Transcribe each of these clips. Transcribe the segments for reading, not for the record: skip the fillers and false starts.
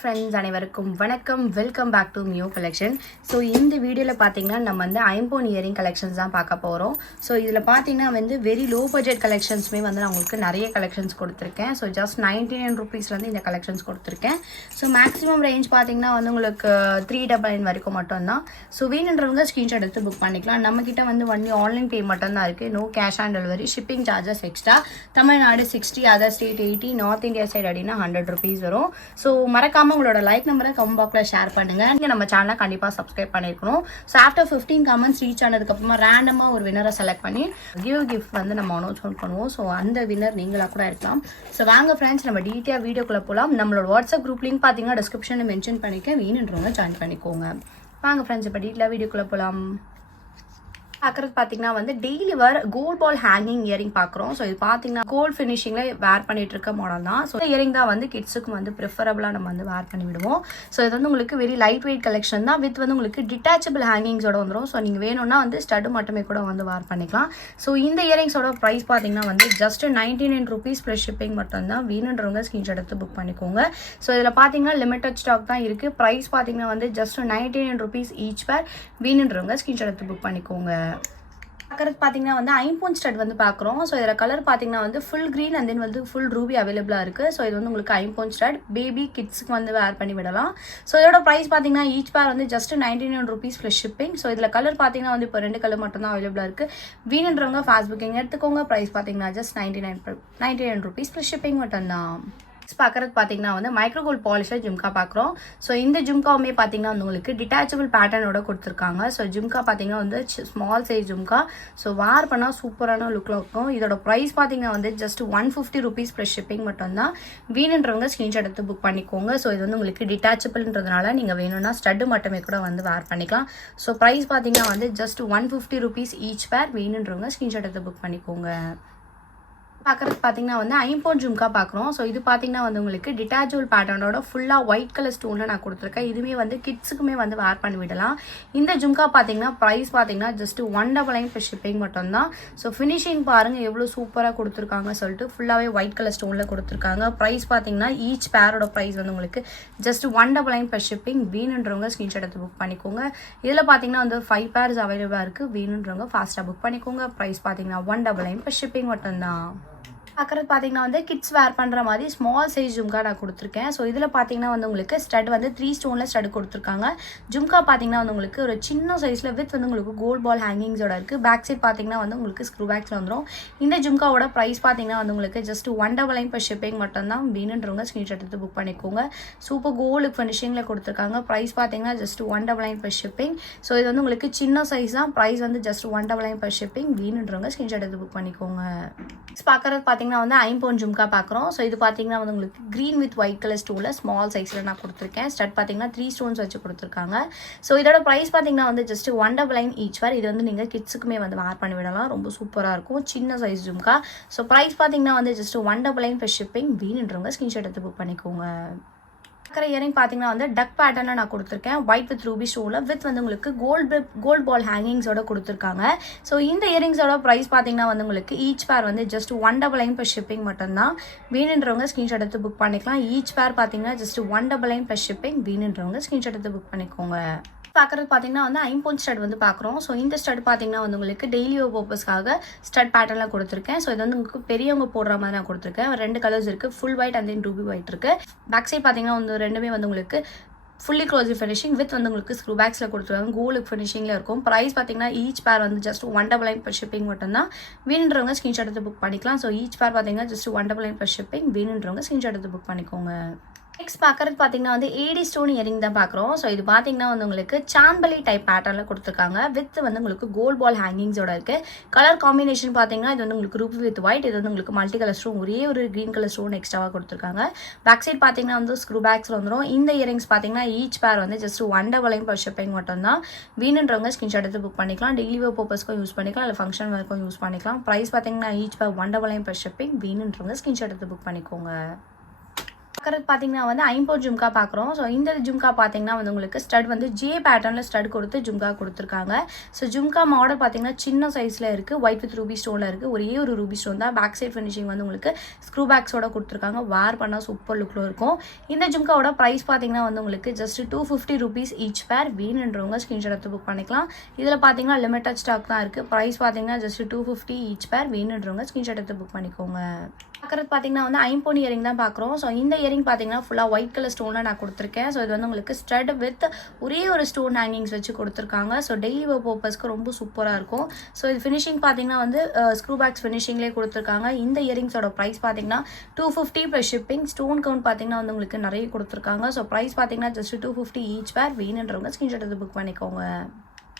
Friends அனைவருக்கும் வணக்கம். Welcome back to மியோ கலெக்ஷன். ஸோ இந்த வீடியோவில் பார்த்தீங்கன்னா நம்ம வந்து ஐம்போன் இயரிங் கலெக்ஷன்ஸ் தான் பார்க்க போகிறோம். ஸோ இதில் பார்த்தீங்கன்னா வந்து வெரி லோ பட்ஜெட் கலெக்ஷன்ஸுமே வந்து நான் உங்களுக்கு நிறைய கலெக்ஷன்ஸ் கொடுத்துருக்கேன். ஸோ ஜஸ்ட் 99 rupeesலேருந்து இந்த கலெக்ஷன்ஸ் கொடுத்துருக்கேன். ஸோ மேக்ஸிமம் ரேஞ்ச் பார்த்தீங்கன்னா வந்து உங்களுக்கு 399 வரைக்கும் மட்டும்தான். ஸோ வேணுன்றவங்க ஸ்க்ரீன்ஷாட் எடுத்து புக் பண்ணிக்கலாம். நம்மக்கிட்ட வந்து ஒன்லி ஆன்லைன் பே மட்டும் தான் இருக்குது. No cash on delivery. Shipping charges extra. Tamil Nadu 60, other state 80, north India side அப்படின்னா 100 rupees வரும். ஸோ மறக்காம உங்களோட லைக் நம்பரை கமெண்ட் பாக்ஸில் ஷேர் பண்ணுங்க. நீங்க நம்ம சேனலை கண்டிப்பா சப்ஸ்கிரைப் பண்ணிருக்கணும். ஸோ ஆஃப்டர் 15 கமெண்ட்ஸ் ரீச் ஆனதுக்கு அப்புறமா ரேண்டமா ஒரு வினரை செலக்ட் பண்ணி கிஃப்ட் வந்து நம்ம அனௌன்ஸ்மெண்ட் பண்ணுவோம். ஸோ அந்த வினர் நீங்களா கூட இருக்கலாம். ஸோ வாங்க ஃப்ரெண்ட்ஸ், நம்ம டீட்டெயிலாக வீடியோக்குள்ள போகலாம். நம்மளோட வாட்ஸ்அப் குரூப் லிங்க் பார்த்தீங்கன்னா டிஸ்கிரிப்ஷனில் மென்ஷன் பண்ணிக்க, வேணுன்றவங்க ஜாயின் பண்ணிக்கோங்க. வாங்க ஃப்ரெண்ட்ஸ், இப்போ டீட்டெயிலாக வீடியோக்குள்ள போகலாம். பார்க்குறது பார்த்தீங்கன்னா வந்து டெய்லி வேர் கோல்ட் பால் ஹேங்கிங் இயரிங் பார்க்குறோம். ஸோ இது பார்த்தீங்கன்னா கோல்ட் ஃபினிஷிங்கில் வேர் பண்ணிட்டு இருக்க மாடல் தான். ஸோ இந்த இயரிங் தான் வந்து கிட்ஸுக்கு வந்து ப்ரிஃபரபிளாக நம்ம வந்து வேர் பண்ணி விடுவோம். ஸோ இது வந்து உங்களுக்கு வெரி லைட் வெயிட் கலெக்ஷன் தான். வித் வந்து உங்களுக்கு டிட்டாச்சபிள் ஹேங்கிங்ஸோட வந்துடும். ஸோ நீங்கள் வேணும்னா வந்து ஸ்டட்டு மட்டுமே கூட வந்து வேர் பண்ணிக்கலாம். ஸோ இந்த இயரிங்ஸோட ப்ரைஸ் பார்த்தீங்கன்னா வந்து ஜஸ்ட் 99 rupees ப்ளஸ் ஷிப்பிங் மட்டும்தான். வேணுன்றவங்க ஸ்க்ரீன்ஷாட் எடுத்து புக் பண்ணிக்கோங்க. ஸோ இதில் பார்த்தீங்கன்னா லிமிட்டட் ஸ்டாக் தான் இருக்குது. ப்ரைஸ் பார்த்தீங்கன்னா வந்து ஜஸ்ட் 99 rupees ஈச் பேர். வேணுன்றவங்க ஸ்க்ரீன்ஷாட் எடுத்து புக் பண்ணிக்கோங்க. பார்க்குறது பார்த்தீங்கன்னா வந்து ஐம்போன் ஸ்டட் வந்து பார்க்குறோம். ஸோ இதில் கலர் பார்த்தீங்கன்னா வந்து ஃபுல் க்ரீன் அண்ட் தென் வந்து ஃபுல் ரூபி அவைலபிளாக இருக்குது. ஸோ இது வந்து உங்களுக்கு ஐம்போன் ஸ்டட் பேபி கிட்ஸுக்கு வந்து வேர் பண்ணி விடலாம். ஸோ இதோட ப்ரைஸ் பார்த்தீங்கன்னா ஈச் பேர் வந்து just 99 rupees plus shipping. So இதில் கலர் பார்த்தீங்கன்னா வந்து இப்போ 2 கலர் மட்டும் தான் அவைலபிளாக இருக்குது. வேணுன்றவங்க ஃபாஸ்ட் புக்கிங் எடுத்துக்கோங்க. ப்ரைஸ் பார்த்தீங்கன்னா ஜஸ்ட் 99 rupees ப்ளஸ் ஷிப்பிங் மட்டும்தான். பார்க்குறது பார்த்தீங்கன்னா வந்து மைக்ரோகோல்ட் பாலிஷர் ஜிம்கா பார்க்குறோம். ஸோ இந்த ஜிம்காவுமே பார்த்தீங்கன்னா வந்து உங்களுக்கு டிட்டாச்சபிள் பேட்டர்னோட கொடுத்துருக்காங்க. ஸோ ஜிம்கா பார்த்தீங்கன்னா வந்து small size jhumka. So where பண்ணால் சூப்பரான லுக்கில் இருக்கும். இதோட ப்ரைஸ் பார்த்தீங்கன்னா வந்து ஜஸ்ட் 150 rupees ப்ளஸ் ஷிப்பிங் மட்டும்தான். வேணுன்றவங்க ஸ்க்ரீன்ஷாட் எடுத்து புக் பண்ணிக்கோங்க. ஸோ இது வந்து உங்களுக்கு டிட்டாச்சபிள்ன்றதுனால நீங்கள் வேணும்னா ஸ்டட்டு மட்டுமே கூட வந்து வேர் பண்ணிக்கலாம். ஸோ ப்ரைஸ் பார்த்தீங்கன்னா வந்து ஜஸ்ட் 150 rupees ஈச் பேர். வேணுன்றவங்க ஸ்க்ரீன்ஷாட் எடுத்து புக் பண்ணிக்கோங்க. பார்க்குறது பார்த்தீங்கன்னா வந்து ஐம்போன் ஜும்கா பார்க்குறோம். ஸோ இது பார்த்தீங்கன்னா வந்து உங்களுக்கு டிட்டாச்சபிள் பேட்டர்னோட ஃபுல்லாக ஒயிட் கலர் ஸ்டோனில் நான் கொடுத்துருக்கேன். இதுவுமே வந்து கிட்ஸுக்குமே வந்து வேர் பண்ணி விடலாம். இந்த ஜும்கா பார்த்தீங்கன்னா ப்ரைஸ் பார்த்தீங்கன்னா ஜஸ்ட் 199 ப்ளஸ் ஷிப்பிங் மட்டும்தான். ஸோ ஃபினிஷிங் பாருங்கள் எவ்வளோ சூப்பராக கொடுத்துருக்காங்க சொல்லிட்டு ஃபுல்லாகவே ஒயிட் கலர் ஸ்டோனில் கொடுத்துருக்காங்க. ப்ரைஸ் பார்த்தீங்கன்னா ஈச் பேரோட ப்ரைஸ் வந்து உங்களுக்கு ஜஸ்ட் 199 ப்ளஸ் ஷிப்பிங். வேணுன்றவங்க ஸ்க்ரீன்ஷாட் எடுத்து புக் பண்ணிக்கோங்க. இதில் பார்த்தீங்கன்னா வந்து 5 pairs அவைலபிளாக இருக்குது. வேணுன்றவங்க ஃபாஸ்ட்டாக புக் பண்ணிக்கோங்க. ப்ரைஸ் பார்த்தீங்கன்னா 199 ப்ளஸ் ஷிப்பிங் மட்டும்தான். பார்க்குறது பார்த்தீங்கன்னா வந்து கிட்ஸ் வேர் பண்ணுற மாதிரி ஸ்மால் சைஸ் ஜும்கா நான் கொடுத்துருக்கேன். ஸோ இதில் பார்த்தீங்கன்னா வந்து உங்களுக்கு ஸ்டட் வந்து 3 ஸ்டோனில் ஸ்டட் கொடுத்துருக்காங்க. ஜும்கா பார்த்தீங்கன்னா வந்து உங்களுக்கு ஒரு சின்ன சைஸில் வித் வந்து உங்களுக்கு கோல்ட் பால் ஹேங்கிங்ஸோட இருக்குது. பேக் சைட் பார்த்தீங்கன்னா வந்து உங்களுக்கு ஸ்க்ரூ பேக்ஸில் வந்துடும். இந்த ஜும்காவோட ப்ரைஸ் பார்த்தீங்கன்னா வந்து உங்களுக்கு ஜஸ்ட் 199 ப்ளஸ் ஷிப்பிங் மட்டும்தான். வேணுன்றவங்க ஸ்க்ரீன்ஷாட் எடுத்து புக் பண்ணிக்கோங்க. சூப்பர் கோல்டு ஃபினிஷிங்கில் கொடுத்துருக்காங்க. ப்ரைஸ் பார்த்தீங்கன்னா ஜஸ்ட் 199 ப்ளஸ் ஷிப்பிங். ஸோ இது வந்து உங்களுக்கு சின்ன சைஸ் தான். ப்ரைஸ் வந்து ஜஸ்ட் 199 ப்ளஸ் ஷிப்பிங். வேணுன்றவங்க ஸ்க்ரீன்ஷாட் எடுத்து புக் பண்ணிக்கோங்க. பார்க்குறது பார்த்தீங்கன்னா வந்து ஐம்போன் ஜும்கா பார்க்குறோம். ஸோ இது பார்த்தீங்கன்னா வந்து உங்களுக்கு க்ரீன் வித் ஒயிட் கலர் ஸ்டோனில் ஸ்மால் சைஸில் நான் கொடுத்துருக்கேன். ஸ்டட் பார்த்தீங்கன்னா 3 ஸ்டோன்ஸ் வச்சு கொடுத்துருக்காங்க. ஸோ இதோட ப்ரைஸ் பார்த்தீங்கன்னா வந்து ஜஸ்ட் 199 ஈச் வேர். இது வந்து நீங்கள் கிட்ஸுக்குமே வந்து வேர் பண்ணி விடலாம். ரொம்ப சூப்பராக இருக்கும். சின்ன சைஸ் ஜும்கா. ஸோ ப்ரைஸ் பார்த்தீங்கன்னா வந்து ஜஸ்ட் 199 ப்ளஸ் ஷிப்பிங். வேணுன்றவங்க ஸ்க்ரீன்ஷாட் எடுத்து புக் பண்ணிக்கோங்க. இயரிங் பார்த்தீங்கன்னா வந்து டக் பேட்டர்னில் நான் கொடுத்துருக்கேன். ஒயிட் வித் ரூபி ஸ்டோனில் வித் வந்து உங்களுக்கு கோல்ட் பால் ஹேங்கிங்ஸோட கொடுத்துருக்காங்க. ஸோ இந்த இயரிங்ஸோட ப்ரைஸ் பார்த்தீங்கன்னா வந்து உங்களுக்கு ஈச் பேர் வந்து ஜஸ்ட் 199 ப்ளஸ் ஷிப்பிங் மட்டும்தான். வேணுன்றவங்க ஸ்க்ரீன்ஷாட் எடுத்து புக் பண்ணிக்கலாம். ஈச் பேர் பார்த்தீங்கன்னா ஜஸ்ட் 199 ப்ளஸ் ஷிப்பிங். வேணுன்றவங்க ஸ்க்ரீன்ஷாட் எடுத்து புக் பண்ணிக்கோங்க. பார்க்குறது பார்த்தீங்கன்னா வந்து ஐம்போன் ஸ்டட் வந்து பார்க்குறோம். ஸோ இந்த ஸ்டட் பார்த்தீங்கன்னா வந்து உங்களுக்கு டெய்லி பர்பஸ்க்காக ஸ்டட் பேட்டர்னில் கொடுத்துருக்கேன். ஸோ இது வந்து உங்களுக்கு பெரியவங்க போடுற மாதிரி நான் கொடுத்துருக்கேன். 2 கலர்ஸ் இருக்குது. Full white and then Ruby white இருக்குது. பேக் சைட் பார்த்தீங்கன்னா வந்து ரெண்டுமே வந்து உங்களுக்கு ஃபுல்லி க்ளோசி ஃபினிஷிங் வித் வந்து உங்களுக்கு ஸ்க்ரூ பேக்ஸில் கொடுத்துருக்காங்க. கோல்டு ஃபினிஷிங்கில் இருக்கும். ப்ரைஸ் பார்த்தீங்கன்னா ஈச் பேர் வந்து ஜஸ்ட் 199 ப்ளஸ் ஷிப்பிங் மட்டும்தான். வேணுன்றவங்க ஸ்க்ரீன்ஷாட் எடுத்து புக் பண்ணிக்கலாம். ஸோ ஈச் பேர் பார்த்தீங்கன்னா ஜஸ்ட் 199 ப்ளஸ் ஷிப்பிங். வேணுன்றவங்க ஸ்க்ரீன்ஷாட் எடுத்து புக் பண்ணிக்கோங்க. நெக்ஸ்ட் பார்க்குறது பார்த்தீங்கன்னா வந்து ஏடி ஸ்டோன் இயரிங் தான் பார்க்குறோம். ஸோ இது பார்த்தீங்கன்னா வந்து உங்களுக்கு சாம்பலி டைப் பேட்டர்னில் கொடுத்துருக்காங்க. வித் வந்து உங்களுக்கு கோல்ட் பால் ஹேங்கிங்ஸோட இருக்குது. கலர் காம்பினேஷன் பார்த்தீங்கன்னா இது வந்து உங்களுக்கு ரூபி வித் ஒயிட். இது வந்து உங்களுக்கு மல்டி கலர் ஸ்டோன், ஒரே ஒரு க்ரீன் கலர் ஸ்டோன் எக்ஸ்ட்ராவாக கொடுத்துருக்காங்க. பேக் சைட் பார்த்தீங்கன்னா வந்து ஸ்க்ரூ பேக்ஸில் வந்துடும். இந்த இயரிங்ஸ் பார்த்தீங்கன்னா ஈச் பேர் வந்து ஜஸ்ட் 199 ப்ளஸ் ஷிப்பிங் மட்டும்தான். வேணுன்றவங்க ஸ்க்ரீன்ஷாட் எடுத்து புக் பண்ணிக்கலாம். டெய்லி வேர் பர்பஸ்க்கும் யூஸ் பண்ணிக்கலாம், இல்லை ஃபங்க்ஷன் வரைக்கும் யூஸ் பண்ணிக்கலாம். ப்ரைஸ் பார்த்தீங்கன்னா ஈச் பேர் 199 ப்ளஸ் ஷிப்பிங். வேணுன்றவங்க ஸ்க்ரீன்ஷாட் எடுத்து புக் பண்ணிக்கோங்க. பார்க்குறது பார்த்தீங்கன்னா வந்து ஐம்பொன் ஜும்கா பார்க்குறோம். ஸோ இந்த ஜும்கா பார்த்தீங்கன்னா வந்து உங்களுக்கு ஸ்டட் வந்து ஜே பேட்டர்னில் ஸ்டட் கொடுத்து ஜும்கா கொடுத்துருக்காங்க. ஸோ ஜும்கா மாடல் பார்த்தீங்கன்னா சின்ன சைஸில் இருக்குது, ஒயிட் வித் ரூபி ஸ்டோனில் இருக்குது. ஒரே ஒரு ரூபி ஸ்டோன் தான். பேக் சைட் ஃபினிஷிங் வந்து உங்களுக்கு ஸ்க்ரூ பேக்ஸோட கொடுத்துருக்காங்க. வேர் பண்ணால் சூப்பர் லுக்கில் இருக்கும். இந்த ஜும்காவோட ப்ரைஸ் பார்த்தீங்கன்னா வந்து உங்களுக்கு ஜஸ்ட் 250 rupees ஈச் பேர். வேணுன்றவங்க ஸ்க்ரீன்ஷாட் எடுத்து புக் பண்ணிக்கலாம். இதில் பார்த்தீங்கன்னா லிமிட்டட் ஸ்டாக் தான் இருக்குது. ப்ரைஸ் பார்த்தீங்கன்னா ஜஸ்ட் 250 ஈச் பேர். வேணுன்றவங்க ஸ்க்ரீன்ஷாட் எடுத்து புக் பண்ணிக்கோங்க. பார்க்குறது பார்த்தீங்கன்னா வந்து ஐம்பொன் இயரிங் தான் பார்க்குறோம். ஸோ இந்த இயரிங் பார்த்தீங்கன்னா ஃபுல்லாக ஒயிட் கலர் ஸ்டோனில் நான் கொடுத்துருக்கேன். ஸோ இது வந்து உங்களுக்கு ஸ்டட் வித் ஒரே ஒரு ஸ்டோன் ஹேங்கிங்ஸ் வச்சு கொடுத்துருக்காங்க. ஸோ டெய்லி வேர் பர்பஸ்க்கு ரொம்ப சூப்பராக இருக்கும். ஸோ இது ஃபினிஷிங் பார்த்தீங்கன்னா வந்து ஸ்க்ரூ பேக்ஸ் ஃபினிஷிங்லேயே கொடுத்துருக்காங்க. இந்த இயரிங்ஸோட ப்ரைஸ் பார்த்தீங்கன்னா 250 ப்ளஸ் ஷிப்பிங். ஸ்டோன் கவுண்ட் பார்த்தீங்கன்னா வந்து உங்களுக்கு நிறைய கொடுத்துருக்காங்க. ஸோ ப்ரைஸ் பார்த்தீங்கன்னா ஜஸ்ட் 250 ஈச் பேர். வேணுன்றவங்க ஸ்க்ரீன்ஷாட் எடுத்து புக் பண்ணிக்கோங்க.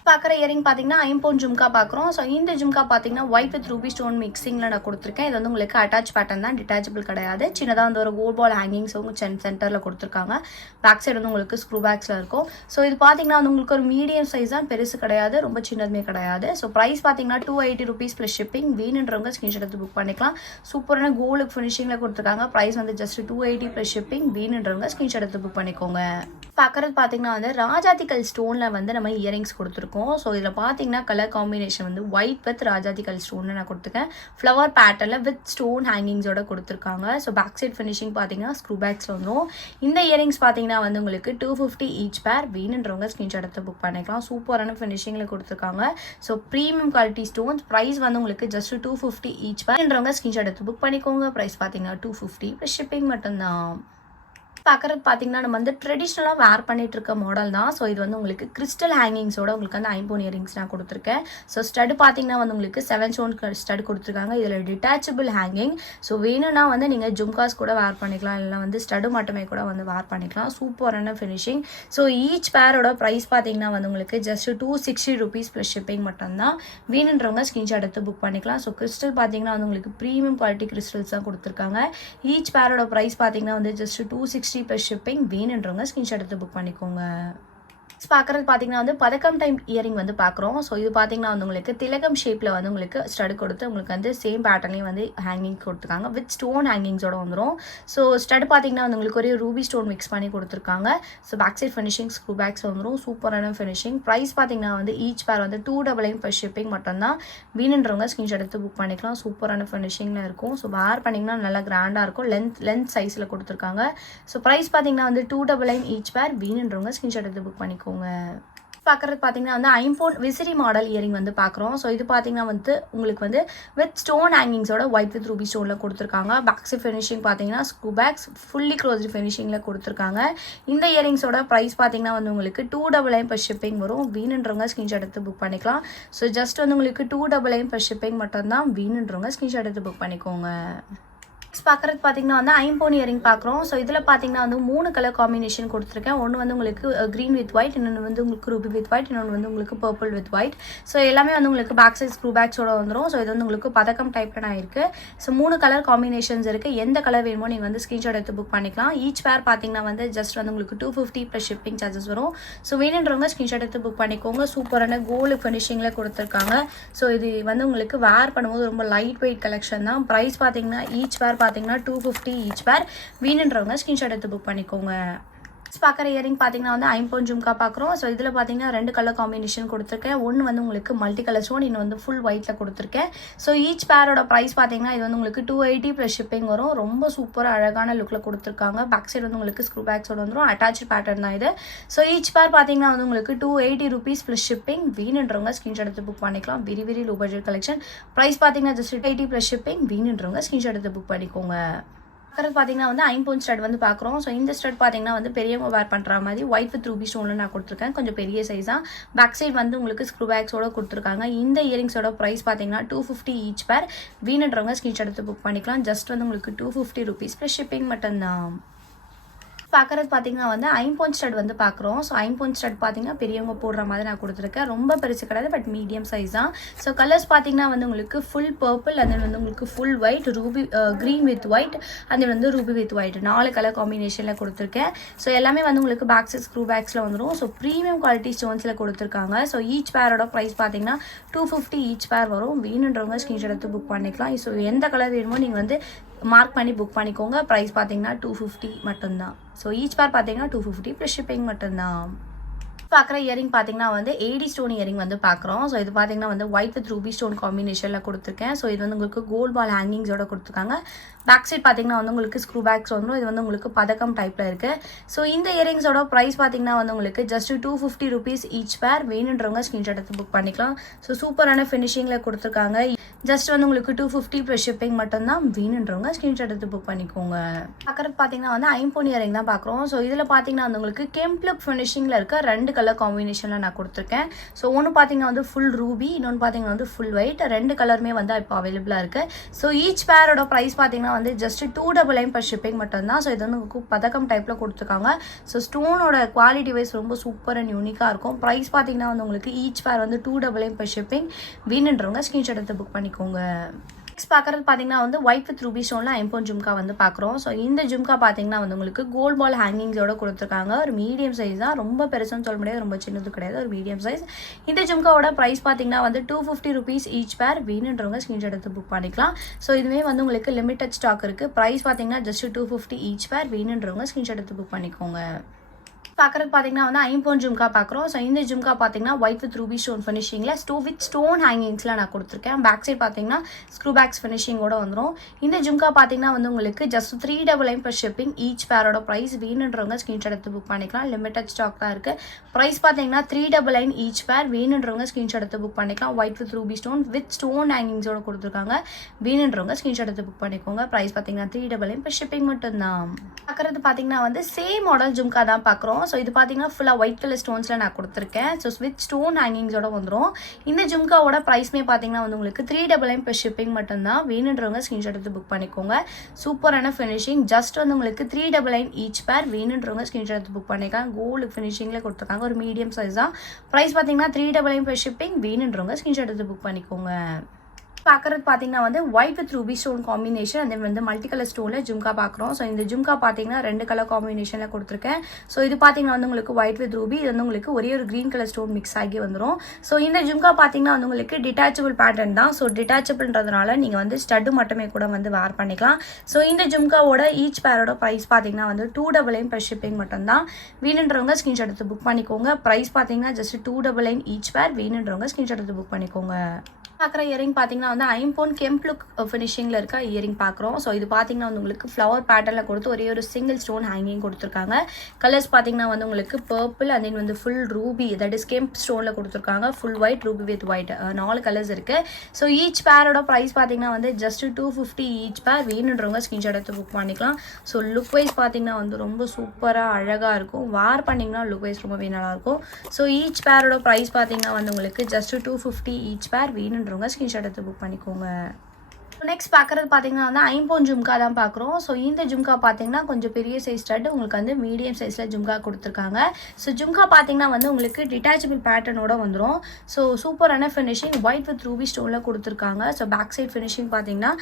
பார்க்குற இயரிங் பார்த்தீங்கன்னா ஐம்பொன் ஜும்கா பார்க்குறோம். ஸோ இந்த ஜும்கா பார்த்தீங்கன்னா ஒயிட் வித் ரூபி ஸ்டோன் மிக்சிங்கில் நான் கொடுத்துருக்கேன். இது வந்து உங்களுக்கு அட்டாச் பேட்டர்ன் தான், டிட்டாச்சபிள் கிடையாது. சின்னதாக வந்து ஒரு கோல்ட் பால் ஹேங்கிங்ஸும் சென்டரில் கொடுத்துருக்காங்க. பேக் சைடு வந்து உங்களுக்கு ஸ்க்ரூ பேக்ஸில் இருக்கும். ஸோ இது பார்த்தீங்கன்னா வந்து உங்களுக்கு ஒரு மீடியம் சைஸ் தான், பெருசு கிடையாது, ரொம்ப சின்னதுமே கிடையாது. ஸோ ப்ரைஸ் பார்த்தீங்கன்னா 280 rupees ப்ளஸ் ஷிப்பிங். வேணுன்றவங்க ஸ்க்ரீன்ஷாட் எடுத்து புக் பண்ணிக்கலாம். சூப்பரான கோல்டு ஃபினிஷிங்கில் கொடுத்துருக்காங்க. ப்ரைஸ் வந்து ஜஸ்ட் 280 ப்ளஸ் ஷிப்பிங். வேணுன்றவங்க ஸ்க்ரீன்ஷாட் எடுத்து புக் பண்ணிக்கோங்க. பார்க்குறது பார்த்தீங்கன்னா வந்து ராஜாதிக்கல் ஸ்டோனில் வந்து நம்ம இயரிங்ஸ் கொடுத்துருக்கோம். ஸோ இதில் பார்த்தீங்கன்னா கலர் காம்பினேஷன் வந்து ஒயிட் வித் ராஜாதிக்கல் ஸ்டோனில் நான் கொடுத்துருக்கேன். ஃப்ளவர் பேட்டர்னில் வித் ஸ்டோன் ஹேங்கிங்ஸோட கொடுத்துருக்காங்க. ஸோ பேக் சைட் ஃபினிஷிங் பார்த்தீங்கன்னா ஸ்க்ரூ பேக்ஸ் வந்துடும். இந்த இயரிங்ஸ் பார்த்தீங்கன்னா வந்து உங்களுக்கு 250 ஈச் பேர். வேணுன்றவங்க ஸ்க்ரீன்ஷாட் எடுத்து புக் பண்ணிக்கலாம். சூப்பரான ஃபினிஷிங்கில் கொடுத்துருக்காங்க. So premium quality stones. Price வந்து உங்களுக்கு ஜஸ்ட் 250 ஈச் பேர்ன்றவங்க ஸ்க்ரீன்ஷாட் எடுத்து புக் பண்ணிக்கோங்க. ப்ரைஸ் பார்த்தீங்கன்னா 250 ப்ளஸ் ஷிப்பிங் மட்டும்தான். பார்க்குறது பார்த்தீங்கன்னா நம்ம வந்து ட்ரெடிஷ்னலாக வேர் பண்ணிட்டு இருக்க மாடல் தான். ஸோ இது வந்து உங்களுக்கு கிறிஸ்டல் ஹேங்கிங்ஸோட உங்களுக்கு வந்து ஐம்பொன் இயரிங்ஸ் நான் கொடுத்துருக்கேன். ஸோ ஸ்டட் பார்த்தீங்கன்னா வந்து உங்களுக்கு 7 ஸ்டோன் ஸ்டட் கொடுத்துருக்காங்க. இதில் டிட்டாச்சபிள் ஹேங்கிங். ஸோ வேணும்னா வந்து நீங்கள் ஜும்காஸ் கூட வேர் பண்ணிக்கலாம், இல்லை வந்து ஸ்டடு மட்டுமே கூட வந்து வேர் பண்ணிக்கலாம். சூப்பரான ஃபினிஷிங். ஸோ ஈச் பேரோட ப்ரைஸ் பார்த்தீங்கன்னா வந்து உங்களுக்கு ஜஸ்ட் 260 rupees ப்ளஸ் ஷிப்பிங் மட்டும்தான். வேணுன்றவங்க ஸ்க்ரீன்ஷாட் எடுத்து புக் பண்ணிக்கலாம். ஸோ கிறிஸ்டல் பார்த்தீங்கன்னா வந்து உங்களுக்கு ப்ரீமியம் குவாலிட்டி கிறிஸ்டல்ஸ் தான் கொடுத்துருக்காங்க. ஈச் பேரோட ப்ரைஸ் பார்த்தீங்கன்னா வந்து ஜஸ்ட் 260 ப்ளஸ் ஷிப்பிங். வேணுன்றவங்க ஸ்க்ரீன்ஷாட் எடுத்து புக் பண்ணிக்கோங்க. பார்க்குறது பார்த்தீங்கன்னா வந்து பதக்கம் டைம் இயரிங் வந்து பார்க்குறோம். ஸோ இது பார்த்தீங்கன்னா வந்து உங்களுக்கு திலகம் ஷேப்பில் வந்து உங்களுக்கு ஸ்டட் கொடுத்து உங்களுக்கு வந்து சேம் பேட்டர்ன்லேயும் வந்து ஹேங்கிங் கொடுத்துருக்காங்க. வித் ஸ்டோன் ஹேங்கிங்ஸோட வந்துடும். ஸோ ஸ்டட் பார்த்தீங்கன்னா வந்து உங்களுக்கு ஒரு ரூபி ஸ்டோன் மிக்ஸ் பண்ணி கொடுத்துருக்காங்க. So back side finishing screw backs வந்துடும். சூப்பரான ஃபினிஷிங். ப்ரைஸ் பார்த்தீங்கன்னா வந்து ஈச் பேர் வந்து 299 ப்ளஸ் ஷிப்பிங் மட்டும்தான். வேணுன்றவங்க ஸ்க்ரீன்ஷாட் எடுத்து புக் பண்ணிக்கலாம். சூப்பரான ஃபினிஷிங்கில் இருக்கும். ஸோ வேர் பண்ணிங்கன்னா நல்லா கிராண்டாக இருக்கும். லென்த் சைஸில் கொடுத்துருக்காங்க. ஸோ ப்ரைஸ் பார்த்தீங்கன்னா வந்து 299 ஈச் பேர். வேணுன்றவங்க ஸ்க்ரீன்ஷாட் எடுத்து புக் பண்ணிக்கோங்க. பார்க்குறது பார்த்தீங்கன்னா வந்து ஐம்பொன் விசிறி மாடல் இயரிங் வந்து பார்க்குறோம். ஸோ இது பார்த்தீங்கன்னா வந்து உங்களுக்கு வந்து வித் ஸ்டோன் ஹேங்கிங்ஸோட ஒயிட் வித் ரூபி ஸ்டோனில் கொடுத்துருக்காங்க. பேக் சைட் ஃபினிஷிங் பார்த்தீங்கன்னா ஸ்க்ரூ பேக்ஸ் ஃபுல்லி க்ளோஸ்டு ஃபினிஷிங்கில் கொடுத்துருக்காங்க. இந்த இயரிங்ஸோட ப்ரைஸ் பார்த்தீங்கன்னா வந்து உங்களுக்கு 299 ப்ளஸ் ஷிப்பிங் வரும். வேணுன்றவங்க ஸ்க்ரீன்ஷாட் எடுத்து புக் பண்ணிக்கலாம். ஸோ ஜஸ்ட் வந்து உங்களுக்கு 299 ப்ளஸ் ஷிப்பிங் மட்டும்தான். வேணுன்றவங்க ஸ்க்ரீன்ஷாட் எடுத்து புக் பண்ணிக்கோங்க. பார்க்குறது பார்த்தீங்கன்னா வந்து ஐம்பொன் இயரிங் பார்க்குறோம். ஸோ இதில் பார்த்தீங்கன்னா வந்து 3 கலர் காம்பினேஷன் கொடுத்துருக்கேன். ஒன்று வந்து உங்களுக்கு க்ரீன் வித் ஒயிட், இன்னொன்று வந்து உங்களுக்கு ரூபி வித் ஒயிட், இன்னொன்று வந்து உங்களுக்கு பர்பிள் வித் ஒயிட். ஸோ எல்லாமே வந்து உங்களுக்கு பேக் சைட் ஸ்க்ரூ பேக்ஸோட வந்துடும். ஸோ இது வந்து உங்களுக்கு பதக்கம் டைப்பில் நான் இருக்குது. ஸோ 3 கலர் காம்பினேஷன்ஸ் இருக்குது. எந்த கலர் வேணுமோ நீங்கள் வந்து ஸ்க்ரீன்ஷாட் எடுத்து புக் பண்ணிக்கலாம். ஈச் பேர் பார்த்தீங்கன்னா வந்து ஜஸ்ட் வந்து உங்களுக்கு 250 ப்ளஸ் ஷிப்பிங் சார்ஜஸ் வரும். ஸோ வேணுன்றவங்க ஸ்க்ரீன்ஷாட் எடுத்து புக் பண்ணிக்கோங்க. சூப்பரான கோல்டு ஃபினிஷிங்கில் கொடுத்துருக்காங்க. ஸோ இது வந்து உங்களுக்கு வேர் பண்ணும்போது ரொம்ப லைட் வெயிட் கலெக்ஷன் தான். ப்ரைஸ் பார்த்தீங்கன்னா ஈச் பேர் பார்த்தீங்கன்னா 250 ஈச் பேர். வேணுன்றவங்க ஸ்க்ரீன்ஷாட் எடுத்து புக் பண்ணிக்கோங்க. பார்க்குற இயரிங் பார்த்தீங்கன்னா வந்து ஐம்பொன் ஜும்கா பார்க்குறோம். ஸோ இதில் பார்த்தீங்கன்னா 2 கலர் காம்பினேஷன் கொடுத்துருக்கேன். ஒன்று வந்து உங்களுக்கு மல்டி கலர் ஸ்டோன், இன்னும் வந்து ஃபுல் ஒயிட்டில் கொடுத்துருக்கேன். ஸோ ஈச் பேரோட ப்ரைஸ் பார்த்தீங்கன்னா இது வந்து உங்களுக்கு 280 ப்ளஸ் ஷிப்பிங் வரும். ரொம்ப சூப்பராக அழகான லுக்கில் கொடுத்துருக்காங்க. பேக் சைடு வந்து உங்களுக்கு ஸ்க்ரூ பேக்ஸோட வந்துடும். அட்டாச் பேட்டர்ன் தான் இது. ஸோ ஈச் பேர் பார்த்தீங்கன்னா வந்து உங்களுக்கு 280 rupees ப்ளஸ் ஷிப்பிங். வேணுன்றவங்க ஸ்க்ரீன்ஷாட் எடுத்து புக் பண்ணிக்கலாம். Very low budget collection. Price பார்த்தீங்கன்னா ஜஸ்ட் 80 ப்ளஸ் ஷிப்பிங். வேணுன்றவங்க ஸ்க்ரீன்ஷாட் எடுத்து புக் பண்ணிக்கோங்க. பார்க்குறது பார்த்தீங்கன்னா வந்து ஐம்பொன் ஸ்டட் வந்து பார்க்குறோம். ஸோ இந்த ஸ்டட் பார்த்தீங்கன்னா வந்து பெரியவங்க வேர் பண்ணுற மாதிரி ஒயிட் வித் ரூபி ஸ்டோனில் நான் கொடுத்துருக்கேன். கொஞ்சம் பெரிய சைஸாக. பேக் சைட் வந்து உங்களுக்கு ஸ்க்ரூ பேக்ஸோட கொடுத்துருக்காங்க. இந்த இயரிங்ஸோட ப்ரைஸ் பார்த்தீங்கன்னா 250 ஈச் பேர். வேணுன்றவங்க ஸ்க்ரீன்ஷாட் எடுத்து புக் பண்ணிக்கலாம். ஜஸ்ட் வந்து உங்களுக்கு 250 rupees ப்ளஸ் ஷிப்பிங் மட்டும்தான். பார்க்குறது பார்த்தீங்கன்னா வந்து ஐம்பொன் ஸ்டட் வந்து பார்க்குறோம். ஸோ ஐம்பொன் ஸ்டட் பார்த்தீங்கன்னா பெரியவங்க போடுற மாதிரி நான் கொடுத்துருக்கேன். ரொம்ப பெருசு கிடையாது, பட் மீடியம் சைஸ் தான். ஸோ கலர்ஸ் பார்த்தீங்கன்னா வந்து உங்களுக்கு ஃபுல் பர்பிள், அது வந்து உங்களுக்கு full white, Ruby green with white, அது வந்து ரூபி வித் ஒயிட், 4 கலர் காம்பினேஷனில் கொடுத்துருக்கேன். ஸோ எல்லாமே வந்து உங்களுக்கு பேக் சைட் ஸ்க்ரூ பேக்ஸில் வந்துடும். ஸோ ப்ரீமியம் குவாலிட்டி ஸ்டோன்ஸில் கொடுத்துருக்காங்க. ஸோ ஈச் பேரோட ப்ரைஸ் பார்த்தீங்கன்னா 250 ஈச் பேர் வரும். வேணுன்றவங்க ஸ்க்ரீன்ஷாட் எடுத்து புக் பண்ணிக்கலாம். ஸோ எந்த கலர் வேணுமோ நீங்கள் வந்து மார்க் பண்ணி புக் பண்ணிக்கோங்க. ப்ரைஸ் பார்த்தீங்கன்னா 250 மட்டும்தான். ஸோ ஈச் பேர் பார்த்தீங்கன்னா 250 ப்ளஸ் ஷிப்பிங் மட்டும்தான். பார்க்குற இயரிங் பார்த்தீங்கன்னா வந்து ஏடி ஸ்டோன் இயரிங் வந்து பார்க்குறோம். ஸோ இது பார்த்தீங்கன்னா வந்து ஒயிட் வித் ரூபி ஸ்டோன் காம்பினேஷனில் கொடுத்துருக்கேன். ஸோ இது வந்து உங்களுக்கு கோல்ட் பால் ஹேங்கிங்ஸோட கொடுத்துருக்காங்க. பேக் சைட் பார்த்தீங்கன்னா வந்து உங்களுக்கு ஸ்க்ரூ பேக்ஸ் வந்துடும். இது வந்து உங்களுக்கு பதக்கம் டைப்பில் இருக்குது. ஸோ இந்த இயரிங்ஸோட ப்ரைஸ் பார்த்தீங்கன்னா வந்து உங்களுக்கு ஜஸ்ட் 250 rupees ஈச் பேர். வேணுன்றவங்க ஸ்க்ரீன்ஷாட் எடுத்து புக் பண்ணிக்கலாம். ஸோ சூப்பரான ஃபினிஷிங்கில் கொடுத்துருக்காங்க. ஜஸ்ட் வந்து உங்களுக்கு 250 ப்ளஸ் ஷிப்பிங் மட்டும்தான். வேணுன்றவங்க ஸ்க்ரீன்ஷாட் எடுத்து புக் பண்ணிக்கோங்க. பார்க்குறது பார்த்தீங்கன்னா வந்து ஐம்போன் இயரிங் தான் பார்க்குறோம். ஸோ இதில் பார்த்தீங்கன்னா வந்து உங்களுக்கு கெம்ப்லுக் ஃபினிஷிங்கில் இருக்க 2 கலர் காம்பினேஷனில் நான் கொடுத்துருக்கேன். ஸோ ஒன்று பார்த்தீங்கன்னா வந்து ஃபுல் ரூபி, இன்னொன்று பார்த்தீங்கன்னா வந்து ஃபுல் ஒயிட். 2 கலருமே வந்து இப்போ அவைலபிளாக இருக்குது. ஸோ ஈச் பேரோட ப்ரைஸ் பார்த்தீங்கன்னா வந்து ஜஸ்ட் 299 பர் ஷிப்பிங் மட்டும்தான். ஸோ இது வந்து உங்களுக்கு பதக்கம் டைப்பில் கொடுத்துருக்காங்க. ஸோ ஸ்டோனோட குவாலிட்டி வைஸ் ரொம்ப சூப்பர் அண்ட் யூனிக்காக இருக்கும். ப்ரைஸ் பார்த்தீங்கன்னா வந்து உங்களுக்கு ஈச் பேர் வந்து 299 பர் ஷிப்பிங். வேணுன்றவங்க ஸ்க்ரீன்ஷாட் எடுத்து புக் பண்ணிக்கோங்க. நெக்ஸ்ட் பார்க்குறது பார்த்தீங்கன்னா வந்து ஒயிட் வித் ரூபி ஸ்டோனில் ஐம்போன் ஜும்கா வந்து பார்க்குறோம். ஸோ இந்த ஜும்கா பார்த்தீங்கன்னா வந்து உங்களுக்கு கோல்ட் பால் ஹேங்கிங்ஸோட கொடுத்துருக்காங்க. ஒரு மீடியம் சைஸ் தான், ரொம்ப பெருசுன்னு சொல்ல முடியாது, ரொம்ப சின்னது கிடையாது, ஒரு மீடியம் சைஸ். இந்த ஜும்காவோட ப்ரைஸ் பார்த்தீங்கன்னா வந்து 250 rupees ஈச் பேர். வேணுன்றவங்க ஸ்க்ரீன்ஷாட் எடுத்து புக் பண்ணிக்கலாம். ஸோ இதுவே வந்து உங்களுக்கு லிமிடெட் ஸ்டாக் இருக்குது. ப்ரைஸ் பார்த்தீங்கன்னா ஜஸ்ட் 250 ஈச் பேர். வேணுன்றவங்க ஸ்க்ரீன்ஷாட் எடுத்து புக் பண்ணிக்கோங்க. பார்க்குறது பார்த்தீங்கன்னா வந்து ஐம்போன் ஜும்கா பார்க்குறோம். ஸோ இந்த ஜும்கா பார்த்தீங்கன்னா ஒயிட் வித் ரூபி ஸ்டோன் ஃபினிஷிங்கில் வித் ஸ்டோன் ஹேங்கிங்ஸில் நான் கொடுத்துருக்கேன். பேக் சைட் பார்த்தீங்கன்னா ஸ்க்ரூ பேக்ஸ் ஃபினிஷிங்கோட வந்துடும். இந்த ஜும்கா பார்த்தீங்கன்னா வந்து உங்களுக்கு ஜஸ்ட் 399 பர் ஷிப்பிங். ஈச் பேரோட ப்ரைஸ். வேணுன்றவங்க ஸ்க்ரீன்ஷாட் எடுத்து புக் பண்ணிக்கலாம். லிமிடெட் ஸ்டாக் தான் இருக்குது. ப்ரைஸ் பார்த்தீங்கன்னா 399 ஈச் பேர். வேணுன்றவங்க ஸ்க்ரீன்ஷாட் எடுத்து புக் பண்ணிக்கலாம். White with ruby stone with stone ஹேங்கிங்ஸோட கொடுத்துருக்காங்க. வேணுன்றவங்க ஸ்க்ரீன்ஷாட் எடுத்து புக் பண்ணிக்கோங்க. ப்ரைஸ் பார்த்தீங்கன்னா 399 பர் ஷிப்பிங் மட்டும்தான். பார்க்குறது பார்த்தீங்கன்னா வந்து சேம் மாடல் ஜும்கா தான் பார்க்குறோம். ஸோ இது பார்த்தீங்கன்னா ஃபுல்லாக ஒயிட் கலர் ஸ்டோன்ஸில் நான் கொடுத்துருக்கேன். ஸோ வித் ஸ்டோன் ஹேங்கிங்ஸோட வந்துடும். இந்த ஜும்காவோட ப்ரைஸ்மே பார்த்தீங்கன்னா வந்து உங்களுக்கு 399 ப்ளஸ் ஷிப்பிங் மட்டும்தான். வேணுன்றவங்க ஸ்க்ரீன்ஷாட் எடுத்து புக் பண்ணிக்கோங்க. சூப்பரான ஃபினிஷிங். ஜஸ்ட் வந்து உங்களுக்கு 399 ஈச் பேர். வேணுன்றவங்க ஸ்க்ரீன்ஷாட் எடுத்து புக் பண்ணிக்கலாம். கோல்டு ஃபினிஷிங்கில் கொடுத்துருக்காங்க. ஒரு மீடியம் சைஸ் தான். ப்ரைஸ் பார்த்தீங்கன்னா 399 ப்ளஸ் ஷிப்பிங். வேணுன்றவங்க ஸ்க்ரீன்ஷாட் எடுத்து புக் பண்ணிக்கோங்க. பார்க்குறது பார்த்தீங்கன்னா வந்து white with ruby stone combination, அதே வந்து மல்டி கலர் ஸ்டோனில் ஜும்கா பார்க்குறோம். ஸோ இந்த ஜும்கா பார்த்தீங்கன்னா 2 கலர் காம்பினேஷனில் கொடுத்துருக்கேன். ஸோ இது பார்த்தீங்கன்னா வந்து உங்களுக்கு ஒயிட் வித் ரூபி, இது வந்து உங்களுக்கு ஒரே ஒரு க்ரீன் கலர் ஸ்டோன் மிக்ஸ் ஆகி வந்துடும். ஸோ இந்த ஜும்கா பார்த்தீங்கன்னா வந்து உங்களுக்கு டிட்டாச்சபிள் பேட்டர்ன் தான். ஸோ டிட்டாச்சபிள்ன்றதுனால நீங்கள் வந்து ஸ்டட்டு மட்டுமே கூட வந்து வேர் பண்ணிக்கலாம். ஸோ இந்த ஜும்காவோட ஈச் பேரோட ப்ரைஸ் பார்த்தீங்கன்னா வந்து 299 பர் ஷிப்பிங் மட்டும்தான். வேணுன்றவங்க ஸ்க்ரீன்ஷாட் எடுத்து புக் பண்ணிக்கோங்க. ப்ரைஸ் பார்த்தீங்கன்னா ஜஸ்ட் 299 ஈச் பேர். வேணுன்றவங்க ஸ்க்ரீன்ஷாட் எடுத்து புக் பண்ணிக்கோங்க. பார்க்குற இயரிங் பார்த்தீங்கன்னா வந்து ஐம்போன் கெம்ப்லுக் ஃபினிஷிங்கில் இருக்க இயரிங் பார்க்குறோம். ஸோ இது பார்த்தீங்கன்னா வந்து உங்களுக்கு ஃப்ளவர் பேட்டர்னில் கொடுத்து ஒரே ஒரு சிங்கிள் ஸ்டோன் ஹேங்கிங் கொடுத்துருக்காங்க. கலர்ஸ் பார்த்தீங்கன்னா வந்து உங்களுக்கு பர்பிள் அண்ட் தென் வந்து ஃபுல் ரூபி, தட் இஸ் கெம்ப் ஸ்டோனில் கொடுத்துருக்காங்க. Full white, Ruby with white, 4 colours இருக்குது. ஸோ ஈச் பேரோட ப்ரைஸ் பார்த்தீங்கன்னா வந்து ஜஸ்ட் 250 ஈச் பேர். வேணுன்றவங்க ஸ்க்ரீன்ஷாட் எடுத்து புக் பண்ணிக்கலாம். ஸோ லுக் வைஸ் பார்த்தீங்கன்னா வந்து ரொம்ப சூப்பராக அழகாக இருக்கும். வார் பண்ணிங்கன்னா லுக் வைஸ் ரொம்பவே நல்லாயிருக்கும். ஸோ ஈச் பேரோட ப்ரைஸ் பார்த்தீங்கன்னா வந்து உங்களுக்கு ஜஸ்ட் 250 ஈச் பேர். வேணுன்றவங்க ஸ்க்ரீன்ஷாட் எடுத்து புக் பண்ணிக்கோங்க. நெக்ஸ்ட் பார்க்குறது பார்த்தீங்கன்னா வந்து ஐம்போன் ஜும்கா தான் பார்க்குறோம். ஸோ இந்த ஜும்கா பார்த்தீங்கன்னா கொஞ்சம் பெரிய சைஸ் ஸ்டட், உங்களுக்கு வந்து மீடியம் சைஸில் ஜும்கா கொடுத்துருக்காங்க. ஸோ ஜும்கா பார்த்தீங்கன்னா வந்து உங்களுக்கு டிட்டாச்சபிள் பேட்டர்னோட வந்துடும். ஸோ சூப்பரான ஃபினிஷிங் ஒயிட் வித் ரூபி ஸ்டோனில் கொடுத்துருக்காங்க. ஸோ பேக் சைட் ஃபினிஷிங் பார்த்தீங்கன்னா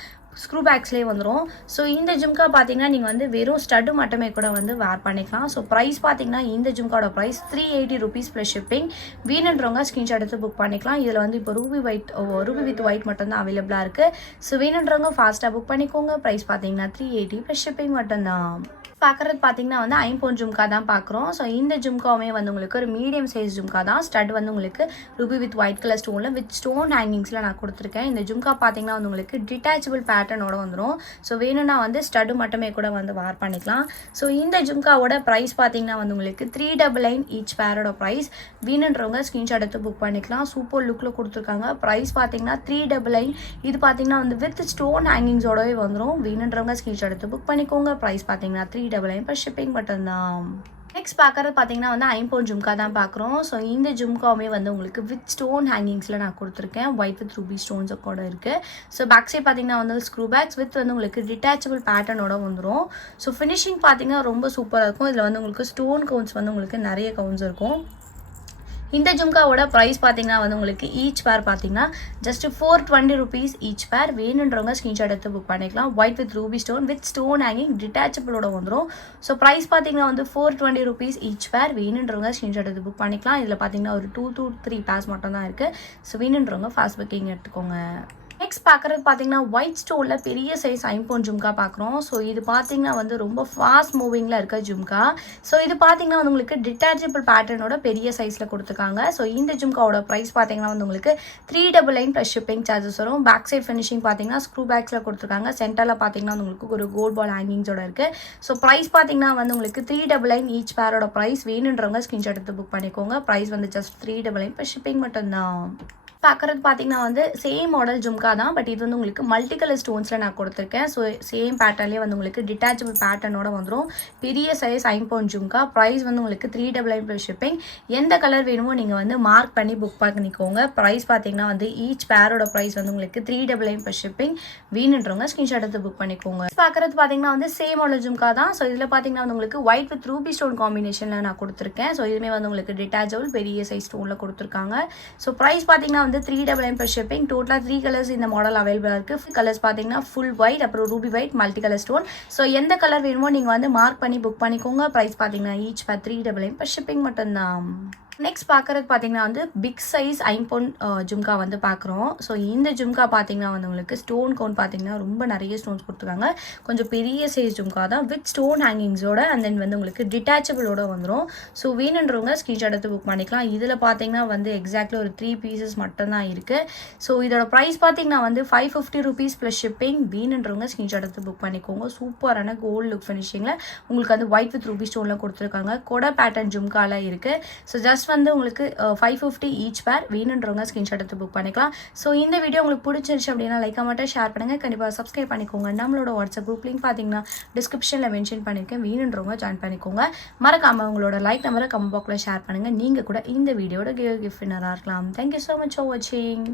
ஸ்க்ரூ பேக்ஸ்லேயே வந்துடும். ஸோ இந்த ஜும்கா பார்த்தீங்கன்னா நீங்கள் வந்து வெறும் ஸ்டட்டு மட்டுமே கூட வந்து வேர் பண்ணிக்கலாம். ஸோ ப்ரைஸ் பார்த்தீங்கன்னா இந்த ஜும்காவோட ப்ரைஸ் 380 rupees ப்ளஸ் ஷிப்பிங். வேணுன்றவங்க ஸ்க்ரீன்ஷாட் எடுத்து புக் பண்ணிக்கலாம். இதில் வந்து இப்போ ரூபி வித் ஒயிட் மட்டும்தான் அவைலபிளாக இருக்குது. ஸோ வேணுன்றவங்க ஃபாஸ்ட்டாக புக் பண்ணிக்கோங்க. ப்ரைஸ் பார்த்தீங்கன்னா 380 ப்ளஸ் ஷிப்பிங் மட்டும்தான். பார்க்குறது பார்த்தீங்கன்னா வந்து ஐம்போன் ஜும்கா தான் பார்க்குறோம். ஸோ இந்த ஜும்காவுமே வந்து உங்களுக்கு ஒரு மீடியம் சைஸ் ஜும்கா தான். ஸ்டட் வந்து உங்களுக்கு ரூபி வித் ஒயிட் கலர் ஸ்டோனில் வித் ஸ்டோன் ஹேங்கிங்ஸில் நான் கொடுத்துருக்கேன். இந்த ஜும்கா பார்த்தீங்கன்னா வந்து உங்களுக்கு டிட்டாச்சபிள் பேட்டர்னோட வந்துடும். ஸோ வேணும்னா வந்து ஸ்டட்டு மட்டுமே கூட வந்து வேர் பண்ணிக்கலாம். ஸோ இந்த ஜும்காவோட ப்ரைஸ் பார்த்தீங்கன்னா வந்து உங்களுக்கு 399 ஈச் பேரோட ப்ரைஸ். வேணுன்றவங்க ஸ்க்ரீன்ஷாட் எடுத்து புக் பண்ணிக்கலாம். சூப்பர் லுக்கில் கொடுத்துருக்காங்க. ப்ரைஸ் பார்த்தீங்கன்னா 399. இது பார்த்தீங்கன்னா வந்து வித் ஸ்டோன் ஹேங்கிங்ஸோடவே வந்துடும். வேணுன்றவங்க ஸ்க்ரீன்ஷாட் எடுத்து புக் பண்ணிக்கோங்க. ப்ரைஸ் பார்த்தீங்கன்னா 399 பர் ஷிப்பிங் மட்டும்தான். நெக்ஸ்ட் பார்க்குறது பார்த்தீங்கன்னா வந்து ஐம்போன் ஜும்கா தான் பார்க்குறோம். ஸோ இந்த ஜும்காவுமே வந்து உங்களுக்கு வித் ஸ்டோன் ஹேங்கிங்ஸில் நான் கொடுத்துருக்கேன். ஒயிட் வித் ரூபி ஸ்டோன்ஸ் கூட இருக்குது. ஸோ பேக் சைட் பார்த்தீங்கன்னா வந்து ஸ்க்ரூ பேக்ஸ் வித் வந்து உங்களுக்கு டிட்டாச்சபிள் பேட்டர்னோட வந்துடும். ஸோ ஃபினிஷிங் பார்த்தீங்கன்னா ரொம்ப சூப்பராக இருக்கும். இதில் வந்து உங்களுக்கு ஸ்டோன் கவுண்ட்ஸ் வந்து உங்களுக்கு நிறைய கவுண்ட்ஸ் இருக்கும். இந்த ஜும்காவோட ப்ரைஸ் பார்த்தீங்கன்னா வந்து உங்களுக்கு ஈச் பேர் பார்த்தீங்கன்னா ஜஸ்ட் 420 rupees ஈச் பேர். வேணுன்றவங்க ஸ்க்ரீன்ஷாட் எடுத்து புக் பண்ணிக்கலாம். White with ruby stone with stone hanging டிட்டாச்சபிளோட வந்துடும். ஸோ ப்ரைஸ் பார்த்தீங்கன்னா வந்து 420 rupees ஈச் பேர். வேணுன்றவங்க ஸ்க்ரீன்ஷாட் எடுத்து புக் பண்ணிக்கலாம். இதில் பார்த்தீங்கன்னா ஒரு 2 to 3 பேர்ஸ் மட்டும் தான் இருக்குது. ஸோ வேணுன்றவங்க ஃபாஸ்ட் புக்கிங் எடுத்துக்கோங்க. நெக்ஸ்ட் பார்க்குறது பார்த்தீங்கன்னா ஒயிட் ஸ்டோனில் பெரிய சைஸ் ஐம்பொன் ஜும்கா பார்க்குறோம். ஸோ இது பார்த்தீங்கன்னா வந்து ரொம்ப ஃபாஸ்ட் மூவிங்கில் இருக்க ஜும்கா. ஸோ இது பார்த்தீங்கன்னா வந்து உங்களுக்கு டிட்டாச்சபிள் பேட்டர்னோட பெரிய சைஸில் கொடுத்துருக்காங்க. ஸோ இந்த ஜும்காவோட ப்ரைஸ் பார்த்தீங்கன்னா வந்து உங்களுக்கு 399 ப்ளஸ் ஷிப்பிங் சார்ஜஸ் வரும். பேக் சைட் ஃபினிஷிங் பார்த்தீங்கன்னா ஸ்க்ரூ பேக்ஸில் கொடுத்துருக்காங்க. சென்டரில் பார்த்தீங்கன்னா வந்து உங்களுக்கு ஒரு கோல்ட் பால் ஹேங்கிங்ஸோட இருக்குது. ஸோ ப்ரைஸ் பார்த்தீங்கன்னா வந்து உங்களுக்கு 399 ஈச் பேரோட ப்ரைஸ். வேணுன்றவங்க ஸ்கிரீன்ஷாட் எடுத்து புக் பண்ணிக்கோங்க. ப்ரைஸ் வந்து ஜஸ்ட் 399 ப்ளஸ் ஷிப்பிங் மட்டும்தான். பார்க்குறது பார்த்தீங்கன்னா வந்து சேம் மாடல் ஜும்கா தான். பட் இது வந்து உங்களுக்கு மல்டி கலர் ஸ்டோன்ஸில் நான் கொடுத்துருக்கேன். ஸோ சேம் பேட்டர்லேயே வந்து உங்களுக்கு டிட்டாச்சபிள் பேட்டர்னோட வந்துடும். பெரிய சைஸ் ஐம்பொன் ஜும்கா. ப்ரைஸ் வந்து உங்களுக்கு 399 ப்ளஸ் ஷிப்பிங். எந்த கலர் வேணுமோ நீங்கள் வந்து மார்க் பண்ணி புக் பண்ணிக்கோங்க. ப்ரைஸ் பார்த்தீங்கன்னா வந்து ஈச் பேரோட ப்ரைஸ் வந்து உங்களுக்கு 399 ப்ளஸ் ஷிப்பிங். வேணுன்றவங்க ஸ்க்ரீன்ஷாட் எடுத்து புக் பண்ணிக்கோங்க. பார்க்குறது பார்த்தீங்கன்னா வந்து சேம் மாடல் ஜும்கா தான். ஸோ இதில் பார்த்தீங்கன்னா வந்து உங்களுக்கு ஒயிட் வித் ரூபி ஸ்டோன் காம்பினேஷனில் நான் கொடுத்துருக்கேன். ஸோ இதுவுமே வந்து உங்களுக்கு டிட்டாச்சபிள் பெரிய சைஸ் ஸ்டோனில் கொடுத்துருக்காங்க. ஸோ ப்ரைஸ் பார்த்தீங்கன்னா வந்து 399 per shipping. டோட்டலாக 3 கலர்ஸ் இந்த மாடல் அவைலபிளாக இருக்குது. கலர்ஸ் பார்த்தீங்கன்னா ஃபுல் ஒயிட், அப்புறம் Ruby white, multi colour stone. So எந்த கலர் வேணுமோ நீங்கள் வந்து மார்க் பண்ணி புக் பண்ணிக்கோங்க. ப்ரைஸ் பார்த்தீங்கன்னா ஈச் பேர் 399 per shipping மட்டும்தான். நெக்ஸ்ட் பார்க்குறது பார்த்தீங்கன்னா வந்து பிக் சைஸ் ஐம்பொன் ஜும்கா வந்து பார்க்குறோம். ஸோ இந்த ஜும்கா பார்த்தீங்கன்னா வந்து உங்களுக்கு ஸ்டோன் கவுண்ட் பார்த்தீங்கன்னா ரொம்ப நிறைய ஸ்டோன்ஸ் கொடுத்துருக்காங்க. கொஞ்சம் பெரிய சைஸ் ஜும்கா தான் வித் ஸ்டோன் ஹேங்கிங்ஸோட அண்ட் தென் வந்து உங்களுக்கு டிட்டாச்சபிளோட வந்துடும். ஸோ வேணுன்றவங்க ஸ்க்ரீன்ஷாட் எடுத்து புக் பண்ணிக்கலாம். இதில் பார்த்தீங்கன்னா வந்து எக்ஸாக்ட்லி ஒரு 3 பீசஸ் மட்டும்தான் இருக்குது. ஸோ இதோட ப்ரைஸ் பார்த்தீங்கன்னா வந்து 550 rupees ப்ளஸ் ஷிப்பிங். வேணுன்றவங்க ஸ்க்ரீன்ஷாட் எடுத்து புக் பண்ணிக்கோங்க. சூப்பரான கோல்டு லுக் ஃபினிஷிங்கில் உங்களுக்கு வந்து ஒயிட் வித் ரூபி ஸ்டோனில் கொடுத்துருக்காங்க. கொடை பேட்டர்ன் ஜும்கால இருக்குது. ஸோ ஜஸ்ட் வந்து உங்களுக்கு 550 ஈச் பேர். வேணுன்றவங்க ஸ்கிரீன்ஷாட் எடுத்து புக் பண்ணிக்கலாம். ஸோ இந்த வீடியோ உங்களுக்கு பிடிச்சிருச்சு அப்படின்னா லைக் மட்டும் ஷேர் பண்ணுங்கள். கண்டிப்பாக சப்ஸ்கிரைப் பண்ணிக்கோங்க. நம்மளோட வாட்ஸ்அப் குரூப் லிங்க் பார்த்தீங்கன்னா டிஸ்கிரிப்ஷனில் மென்ஷன் பண்ணியிருக்கேன். வேணுன்றவங்க ஜாயின் பண்ணிக்கோங்க. மறக்காமல் உங்களோட லைக் நம்பரை கமெண்ட் பாக்ஸில் ஷேர் பண்ணுங்கள். நீங்கள் கூட இந்த வீடியோட கிஃப்ட் வின்னராக இருக்கலாம். தேங்க்யூ ஸோ மச் ஃபார் வாட்சிங்.